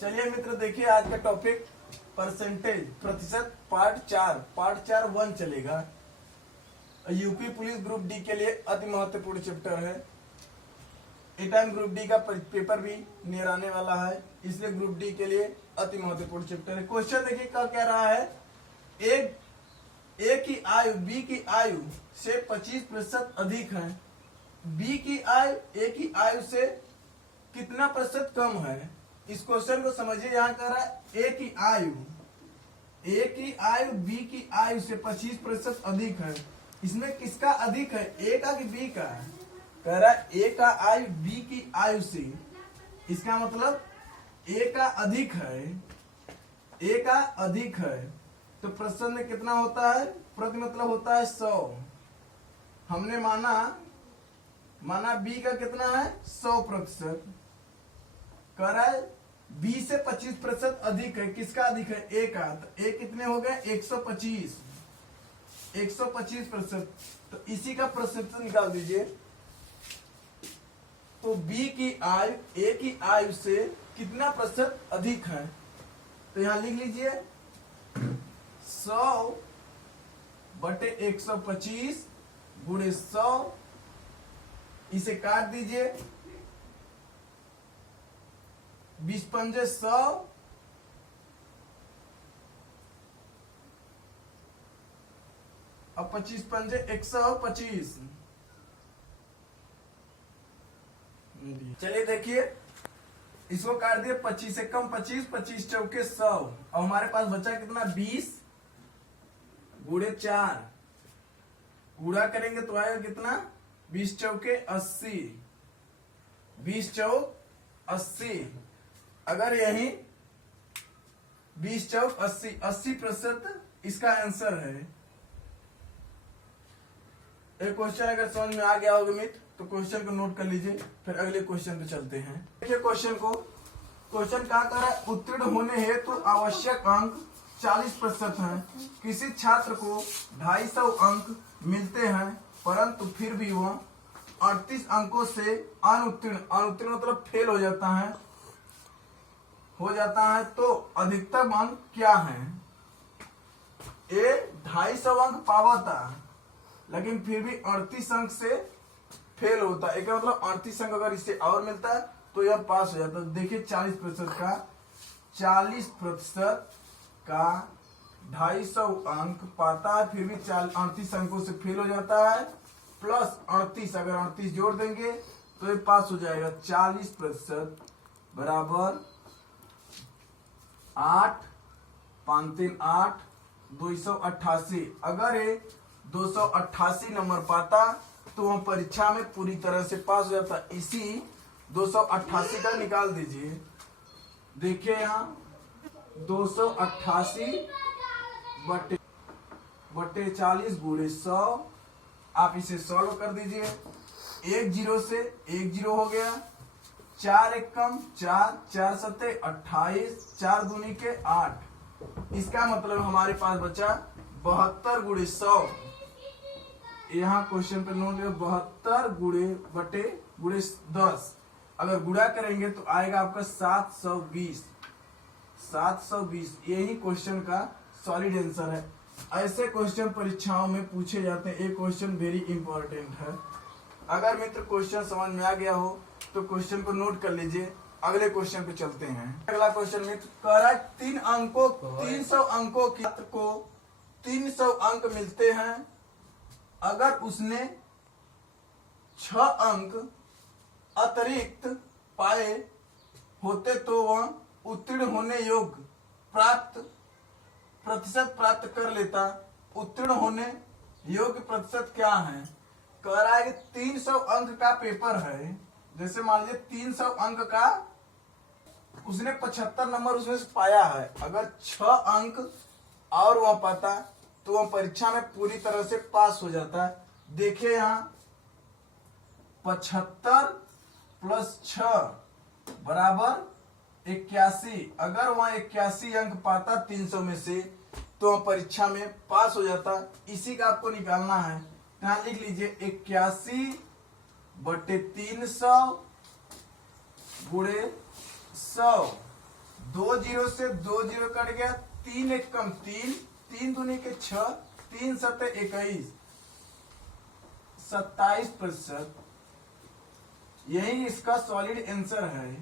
चलिए मित्र, देखिए आज का टॉपिक परसेंटेज प्रतिशत पार्ट चार 1 चलेगा। यूपी पुलिस ग्रुप डी के लिए अति महत्वपूर्ण चैप्टर है। इस टाइम ग्रुप डी का पेपर भी नियर आने वाला है, इसलिए ग्रुप डी के लिए अति महत्वपूर्ण चैप्टर है। क्वेश्चन देखिए क्या कह रहा है। एक ए की आयु बी की आयु से 25% अधिक है। बी की आयु ए की आयु से कितना प्रतिशत कम है। इस क्वेश्चन को समझिए। यहाँ कह रहा है ए की आयु बी की आयु से 25% अधिक है। इसमें किसका अधिक है, ए का कि बी का। कह रहा है ए का आयु बी की आयु से, इसका मतलब ए का अधिक है, ए का अधिक है। तो प्रश्न में कितना होता है, प्रति मतलब होता है 100। हमने माना बी का कितना है 100%। कह रहा है बी से 25% अधिक है। किसका अधिक है, ए का। तो ए कितने हो गए 125 125%। तो इसी का प्रतिशत निकाल दीजिए। तो बी की आयु ए की आयु से कितना प्रतिशत अधिक है। तो यहां लिख लीजिए 100/125 गुणे 100। इसे काट दीजिए। 20 पंजे 100 और 25 पंजे 125। चलिए देखिए, इसको काट दिए। 25 से कम 25, 25 चौके 100 और हमारे पास बचा कितना 20 गुणे 4। गुणा करेंगे तो आएगा कितना 20 चौके 80, 20 चौक 80। अगर यही 20 चौक 80, 80% इसका आंसर है। एक क्वेश्चन अगर समझ में आ गया होगा मित्र तो क्वेश्चन को नोट कर लीजिए, फिर अगले क्वेश्चन पे चलते हैं। देखिए क्वेश्चन को। क्वेश्चन क्या कर रहा है, उत्तीर्ण होने हेतु तो आवश्यक अंक 40% है। किसी छात्र को 250 अंक मिलते हैं, परंतु फिर भी वह 38 अंकों से अनुत्तीर्ण मतलब फेल हो जाता है। तो अधिकतम अंक क्या है। ए 250 अंक पावाता लेकिन फिर भी 38 अंक से फेल होता है। एक मतलब 38 अंक अगर इससे और मिलता है तो यह पास हो जाता है। देखिए 40% का 250 अंक पाता है, फिर भी 38 अंकों से फेल हो जाता है। प्लस 38, अगर 38 जोड़ देंगे तो ये पास हो जाएगा। 40% बराबर 8 5 3 8 288। अगर ये 288 नंबर पाता तो वह परीक्षा में पूरी तरह से पास हो जाता। इसी 288 का निकाल दीजिए। देखिए यहाँ 288/40 गुणे 100। आप इसे सॉल्व कर दीजिए। 1 0 से 1 0 हो गया। 4 1 कम 4, 4 7 28, 4 दूनी के 8। इसका मतलब हमारे पास बचा 72 गुणे 100। यहाँ क्वेश्चन पे नोट लिया 72 गुणे 10। अगर गुणा करेंगे तो आएगा आपका 720। यही क्वेश्चन का सॉलिड आंसर है। ऐसे क्वेश्चन परीक्षाओं में पूछे जाते हैं। एक क्वेश्चन वेरी इंपॉर्टेंट है। अगर मित्र क्वेश्चन समझ में आ गया हो तो क्वेश्चन को नोट कर लीजिए। अगले क्वेश्चन पे चलते हैं। अगला क्वेश्चन मित्र कह रहा है 300 अंकों की छात्र को 300 अंक मिलते हैं। अगर उसने 6 अंक अतिरिक्त पाए होते तो वह उत्तीर्ण होने योग्य प्रतिशत प्राप्त कर लेता। उत्तीर्ण होने योग्य प्रतिशत क्या है। कह रहा है कि 300 अंक का पेपर है। जैसे मान लीजिए 300 अंक का उसने 75 नंबर उसमें से पाया है। अगर 6 अंक और वह पाता तो वह परीक्षा में पूरी तरह से पास हो जाता है। देखिए यहाँ 75 + 6 बराबर 81। अगर वह 81 अंक पाता 300 में से तो वह परीक्षा में पास हो जाता। इसी का आपको निकालना है। यहाँ लिख लीजिए 81/300 गुणे 100 दो जीरो से दो जीरो कट गया, तीन एक कम तीन, तीन दूनी के 6, तीन सत्ते 21, 27%। यही इसका सॉलिड आंसर है,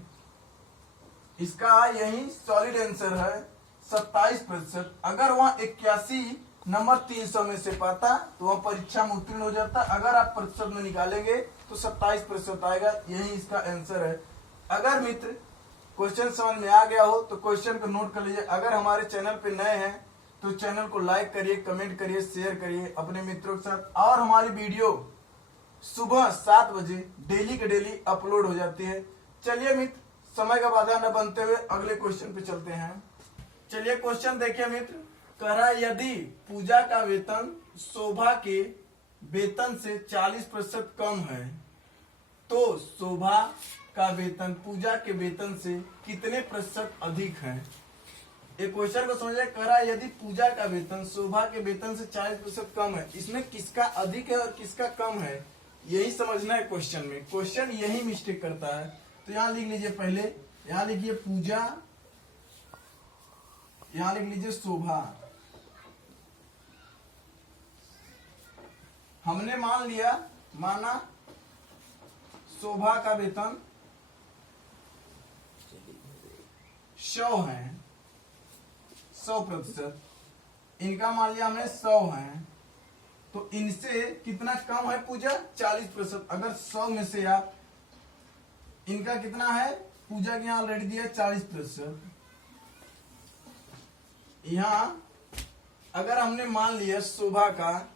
इसका यही सॉलिड आंसर है 27%। अगर वह 81 नंबर 300 में से पाता तो वह परीक्षा में उत्तीर्ण हो जाता। अगर आप प्रतिशत में निकालेंगे तो 27% आएगा, यही इसका आंसर है। अगर मित्र क्वेश्चन समझ में आ गया हो तो क्वेश्चन को नोट कर लीजिए। अगर हमारे चैनल पे नए हैं तो चैनल को लाइक करिए, कमेंट करिए, शेयर करिए अपने मित्रों के साथ। और हमारी वीडियो सुबह 7 बजे डेली के डेली अपलोड हो जाती है। चलिए मित्र, समय का बाधा न बनते हुए अगले क्वेश्चन पे चलते हैं। चलिए क्वेश्चन देखिए मित्र, कह रहा है यदि पूजा का वेतन शोभा के वेतन से 40% कम है तो शोभा का वेतन पूजा के वेतन से कितने प्रतिशत अधिक है। एक क्वेश्चन को समझिए, कह रहा है यदि पूजा का वेतन शोभा के वेतन से 40% कम है, इसमें किसका अधिक है और किसका कम है, यही समझना है क्वेश्चन में। क्वेश्चन यही मिस्टेक करता है। तो यहां लिख लीजिए, पहले यहां लिखिए पूजा, यहां लिख लीजिए शोभा। हमने माना शोभा का वेतन 100 है, 100%। इनका मान लिया हमने 100 है, तो इनसे कितना कम है पूजा, 40%। अगर 100 में से आप इनका कितना है, पूजा के यहाँ ऑलरेडी दिया 40%। यहां अगर हमने मान लिया शोभा का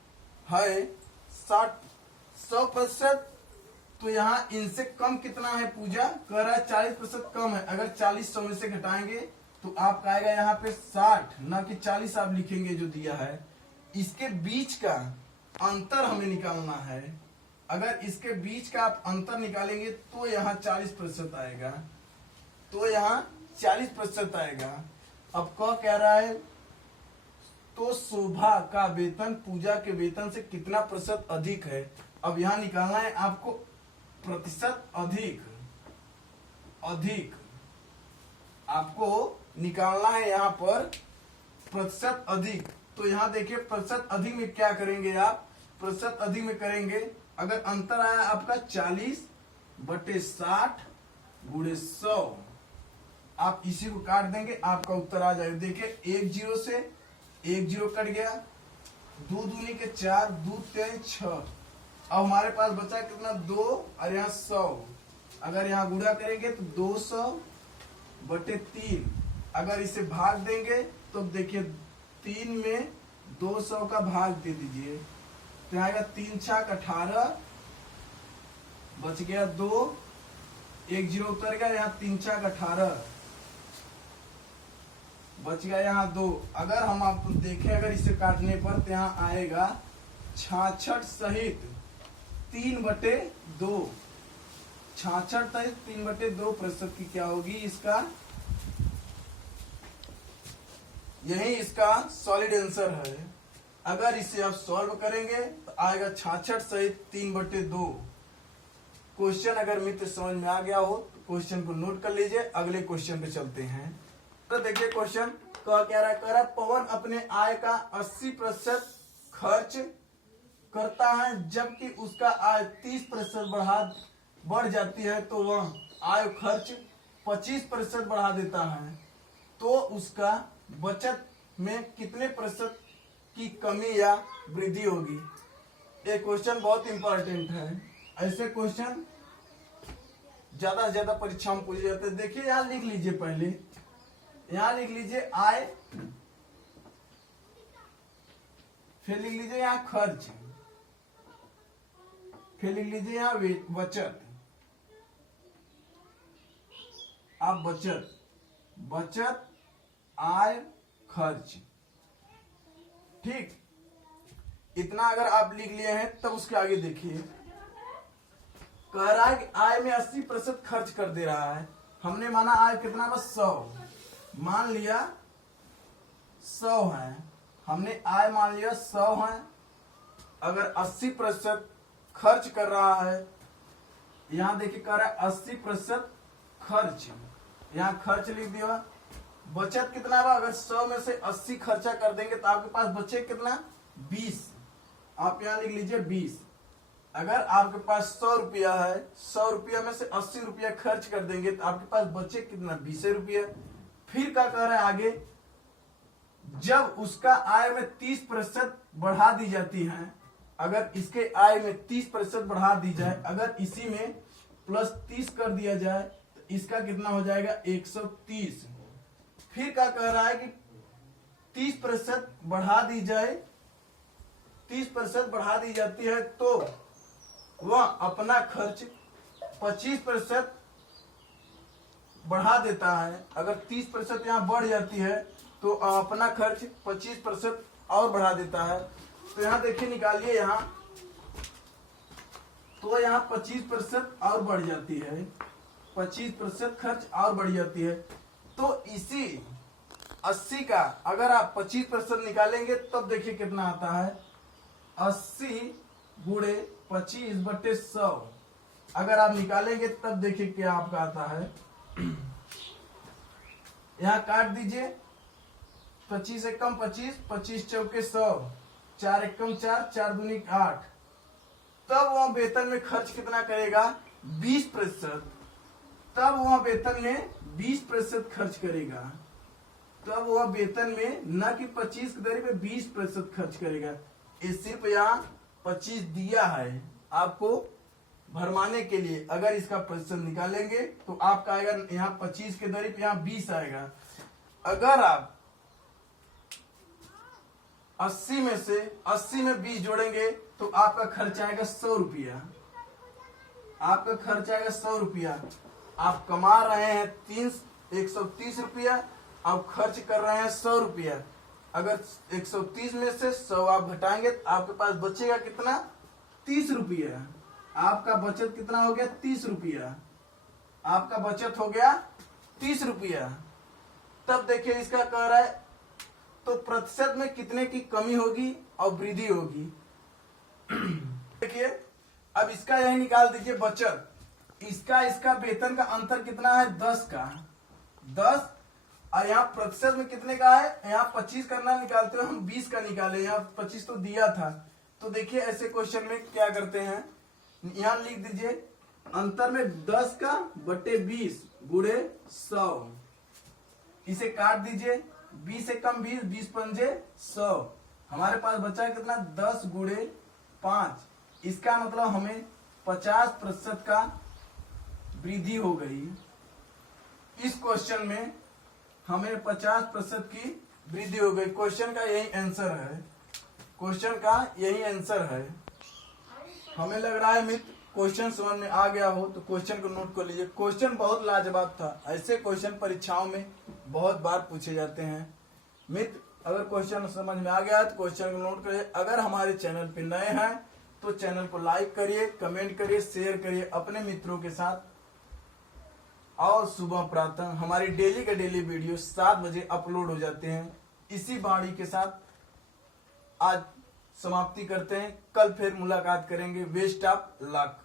है 100%, तो यहाँ इनसे कम कितना है पूजा, कह रहा है 40% कम है। अगर 40 100 में से घटाएंगे तो आपका आएगा यहाँ पे 60, ना कि 40 आप लिखेंगे जो दिया है। इसके बीच का अंतर हमें निकालना है। अगर इसके बीच का आप अंतर निकालेंगे तो यहाँ 40% आएगा, तो यहाँ 40% आएगा। अब कह रहा है तो शोभा का वेतन पूजा के वेतन से कितना प्रतिशत अधिक है। अब यहाँ निकालना है आपको प्रतिशत अधिक आपको निकालना है यहाँ पर प्रतिशत अधिक। तो यहाँ देखिए प्रतिशत अधिक में क्या करेंगे आप, प्रतिशत अधिक में करेंगे, अगर अंतर आया आपका 40/60 गुणे 100, आप इसी को काट देंगे, आपका उत्तर आ जाएगा। देखिए 1 जीरो से 1 जीरो कट गया, 2 दूनी के 4, 2 3 6। अब हमारे पास बचा कितना, 2 और यहाँ 100। अगर यहाँ गुणा करेंगे तो 200/3। अगर इसे भाग देंगे तो देखिए 3 में 200 का भाग दे दीजिए, तो आएगा 3 छक 18, बच गया 2, 1 जीरो उतर गया, यहाँ 3 छक 18, बच गया यहाँ 2। अगर हम आपको देखें, अगर इसे काटने पर तो यहाँ आएगा 66 सहित 3/2, 66 सहित 3/2 प्रतिशत की क्या होगी इसका, यही इसका सॉलिड आंसर है। अगर इसे आप सॉल्व करेंगे तो आएगा 66 सहित 3/2। क्वेश्चन अगर मित्र समझ में आ गया हो तो क्वेश्चन को नोट कर लीजिए, अगले क्वेश्चन पे चलते हैं। तो देखिए क्वेश्चन क्या रहा है, पवन अपने आय का 80% खर्च करता है, जबकि उसका आय 30% बढ़ जाती है, तो वह आय खर्च 25% बढ़ा देता है, तो उसका बचत में कितने प्रतिशत की कमी या वृद्धि होगी। ये क्वेश्चन बहुत इंपॉर्टेंट है। ऐसे क्वेश्चन ज्यादा से ज्यादा परीक्षा में पूछे जाते हैं। देखिए यहाँ लिख लीजिए, पहले यहाँ लिख लीजिए आय, फिर लिख लीजिए यहाँ खर्च, फिर लिख लीजिए यहाँ बचत। आप बचत आय खर्च, ठीक, इतना अगर आप लिख लिए हैं तब उसके आगे देखिए, कह रहा है कि आय में 80% खर्च कर दे रहा है। हमने माना आय कितना, बस 100 मान लिया, 100 है, हमने आय मान लिया 100 है। अगर 80% खर्च कर रहा है, यहां देखिए कह रहा है 80% खर्च, यहां खर्च लिख दिया, बचत कितना बा, अगर 100 में से 80 खर्चा कर देंगे तो आपके पास बचे कितना, 20। आप यहाँ लिख लीजिए 20। अगर आपके पास 100 रुपया है, 100 रुपया में से 80 रुपया खर्च कर देंगे तो आपके पास बचे कितना, 20 रुपया। फिर क्या कह रहा है आगे, जब उसका आय में 30% बढ़ा दी जाती है, अगर इसके आय में 30% बढ़ा दी जाए, अगर इसी में प्लस 30 कर दिया जाए तो इसका कितना हो जाएगा, 130। फिर क्या कह रहा है कि 30% बढ़ा दी जाए, 30% बढ़ा दी जाती है तो वह अपना खर्च 25% बढ़ा देता है। अगर 30% यहाँ बढ़ जाती है तो अपना खर्च 25% और बढ़ा देता है। तो यहाँ देखिए निकालिए, यहाँ तो यहाँ 25% और बढ़ जाती है, 25% खर्च और बढ़ जाती है। तो इसी 80 का अगर आप 25% निकालेंगे तब देखिए कितना आता है, 80 गुणे 25/100। अगर आप निकालेंगे तब देखिए क्या आपका आता है। यहाँ काट दीजिए, 25 एकम 25, 25 चौके 100, 4 एकम 4, 4 दूनी 8। तब वह वेतन में खर्च कितना करेगा, 20%। तब वह वेतन में 20% खर्च करेगा। तब वह वेतन में न कि 25 की दर पे 20% खर्च करेगा। ये सिर्फ यहाँ 25 दिया है आपको भरमाने के लिए। अगर इसका प्रतिशत निकालेंगे तो आपका आएगा यहाँ 25 के दर पे यहाँ 20 आएगा। अगर आप 80 में से 80 में 20 जोड़ेंगे तो आपका खर्च आएगा 100 रुपया। आपका खर्च आएगा 100 रुपया। आप कमा रहे हैं 130 रुपया, आप खर्च कर रहे हैं 100 रुपया। अगर 130 में से 100 आप घटाएंगे तो आपके पास बचेगा कितना, 30 रुपया। आपका बचत कितना हो गया, 30 रुपया। आपका बचत हो गया 30 रुपया। तब देखिए इसका कह रहा है तो प्रतिशत में कितने की कमी होगी और वृद्धि होगी। देखिए अब इसका यही निकाल दीजिए बचत। इसका वेतन का अंतर कितना है, 10 का 10। और यहाँ प्रतिशत में कितने का है, यहाँ 25 करना निकालते हो, हम 20 का निकाले, यहाँ 25 तो दिया था। तो देखिए ऐसे क्वेश्चन में क्या करते हैं, यहाँ लिख दीजिए अंतर में 10 का बटे 20 गुणे 100। इसे काट दीजिए, 20 से कम 20, 20 पंजे 100। हमारे पास बचा कितना, 10 गुणे 5। इसका मतलब हमें 50% का वृद्धि हो गई। इस क्वेश्चन में हमें 50% की वृद्धि हो गई। क्वेश्चन का यही आंसर है, क्वेश्चन का यही आंसर है। हमें लग रहा है मित्र क्वेश्चन समझ में आ गया हो तो क्वेश्चन को नोट कर लीजिए। क्वेश्चन बहुत लाजवाब था। ऐसे क्वेश्चन परीक्षाओं में बहुत बार पूछे जाते हैं। मित्र अगर क्वेश्चन समझ में आ गया तो क्वेश्चन को नोट करिए। अगर हमारे चैनल पे नए हैं तो चैनल को लाइक करिए, कमेंट करिए, शेयर करिए अपने मित्रों के साथ। और सुबह प्रातः हमारी डेली के डेली वीडियो 7 बजे अपलोड हो जाते हैं। इसी बाणी के साथ आज समाप्ति करते हैं। कल फिर मुलाकात करेंगे। Best of luck.